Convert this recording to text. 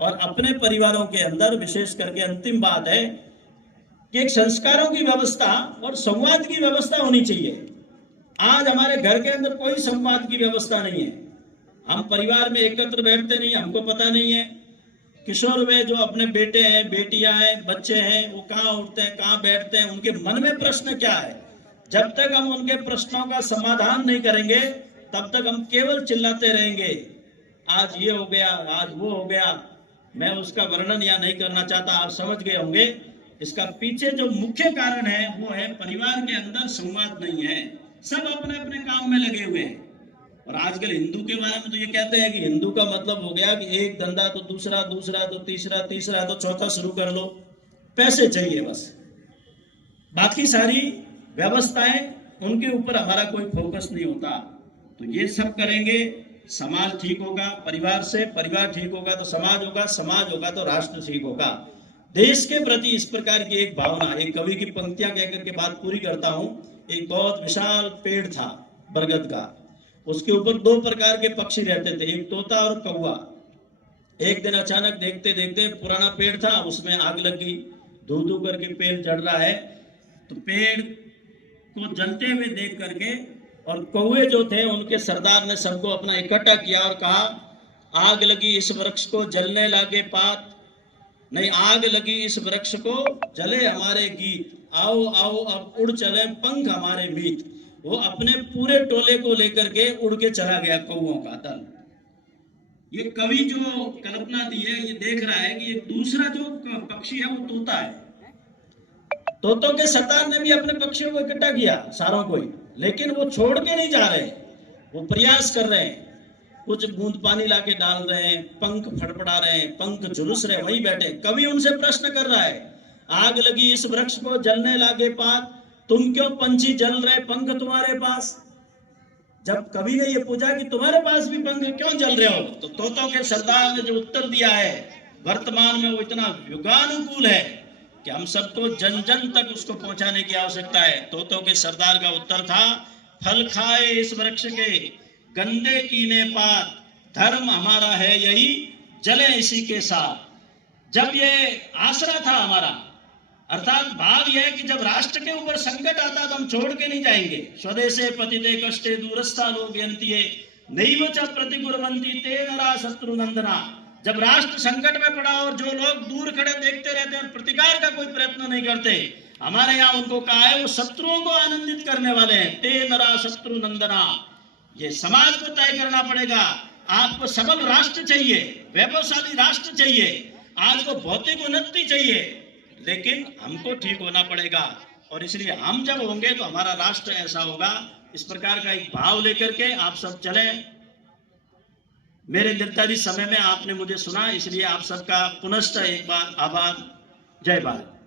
और अपने परिवारों के अंदर विशेष करके अंतिम बात है कि एक संस्कारों की व्यवस्था और संवाद की व्यवस्था होनी चाहिए। आज हमारे घर के अंदर कोई संवाद की व्यवस्था नहीं है। हम परिवार में एकत्र बैठते नहीं, हमको पता नहीं है किशोर वे जो अपने बेटे हैं, बेटियां हैं, बच्चे हैं, वो कहाँ उठते हैं, कहाँ बैठते हैं, उनके मन में प्रश्न क्या है। जब तक हम उनके प्रश्नों का समाधान नहीं करेंगे तब तक हम केवल चिल्लाते रहेंगे, आज ये हो गया, आज वो हो गया। मैं उसका वर्णन या नहीं करना चाहता, आप समझ गए होंगे। इसका पीछे जो मुख्य कारण है वो है परिवार के अंदर संवाद नहीं है, सब अपने अपने काम में लगे हुए हैं। और आजकल हिंदू के बारे में तो ये कहते हैं कि हिंदू का मतलब हो गया कि एक धंधा तो दूसरा, दूसरा तो तीसरा, तीसरा तो चौथा शुरू कर लो, पैसे चाहिए बस। बाकी सारी व्यवस्थाएं उनके ऊपर हमारा कोई फोकस नहीं होता। तो ये सब करेंगे, समाज ठीक होगा, परिवार से परिवार ठीक होगा तो समाज होगा, समाज होगा तो राष्ट्र ठीक होगा। देश के प्रति इस प्रकार की एक भावना, एक कवि की पंक्तियां कहकर के बात पूरी करता हूं। एक बहुत विशाल पेड़ था बरगद का, उसके ऊपर दो प्रकार के पक्षी रहते थे, एक तोता और कौवा। एक दिन अचानक देखते देखते पुराना पेड़ था, उसमें आग लग गई, धू धू करके पेड़ जल रहा है। तो पेड़ को जलते हुए देख करके और कौवे जो थे उनके सरदार ने सबको अपना इकट्ठा किया और कहा, आग लगी इस वृक्ष को जलने लागे पात, नहीं आग लगी इस वृक्ष को जले हमारे गीत, आओ आओ अब उड़ चले पंख हमारे मीत। वो अपने पूरे टोले को लेकर के उड़ के चला गया कौवों का दल। ये कवि जो कल्पना दी है, ये देख रहा है कि ये दूसरा जो पक्षी है वो तोता है। तोतों के सरदार ने भी अपने पक्षियों को इकट्ठा किया, सारों को ही, लेकिन वो छोड़ के नहीं जा रहे, वो प्रयास कर रहे हैं। कुछ बूंद पानी लाके डाल रहे हैं, पंख फड़फड़ा रहे हैं, पंख झुलस रहे, वहीं बैठे। कवि उनसे प्रश्न कर रहा है, आग लगी इस वृक्ष को जलने लागे पात, तुम क्यों पंछी जल रहे पंख तुम्हारे पास। जब कवि ने ये पूछा कि तुम्हारे पास भी पंख क्यों जल रहे हो, तो तोतों के सरदार ने जो उत्तर दिया है वर्तमान में वो इतना युगानुकूल है कि हम सबको जन जन तक उसको पहुंचाने की आवश्यकता है। तोतों के सरदार का उत्तर था, फल खाए इस वृक्ष के गंदे कीने पात, धर्म हमारा है यही जले इसी के साथ। जब ये आसरा था हमारा, अर्थात भाव यह है कि जब राष्ट्र के ऊपर संकट आता तो हम छोड़ के नहीं जाएंगे। स्वदेशे पतिते कष्टे दूरस्था लोग यंतिये नैव च प्रतिकुर्वन्ति ते नरा शत्रु नंदना। जब राष्ट्र संकट में पड़ा और जो लोग दूर खड़े देखते रहते हैं, प्रतिकार का कोई प्रयत्न नहीं करते, हमारे यहाँ उनको कहा है वो शत्रुओं को आनंदित करने वाले हैं, ते नरा शत्रु नंदना। ये समाज को तय करना पड़ेगा। आपको सबल राष्ट्र चाहिए, वैभवशाली राष्ट्र चाहिए, आज को भौतिक उन्नति चाहिए, लेकिन हमको ठीक होना पड़ेगा। और इसलिए हम जब होंगे तो हमारा राष्ट्र ऐसा होगा। इस प्रकार का एक भाव लेकर के आप सब चले। मेरे निर्धारित समय में आपने मुझे सुना, इसलिए आप सबका पुनश्च एक बार आभार। जय भारत।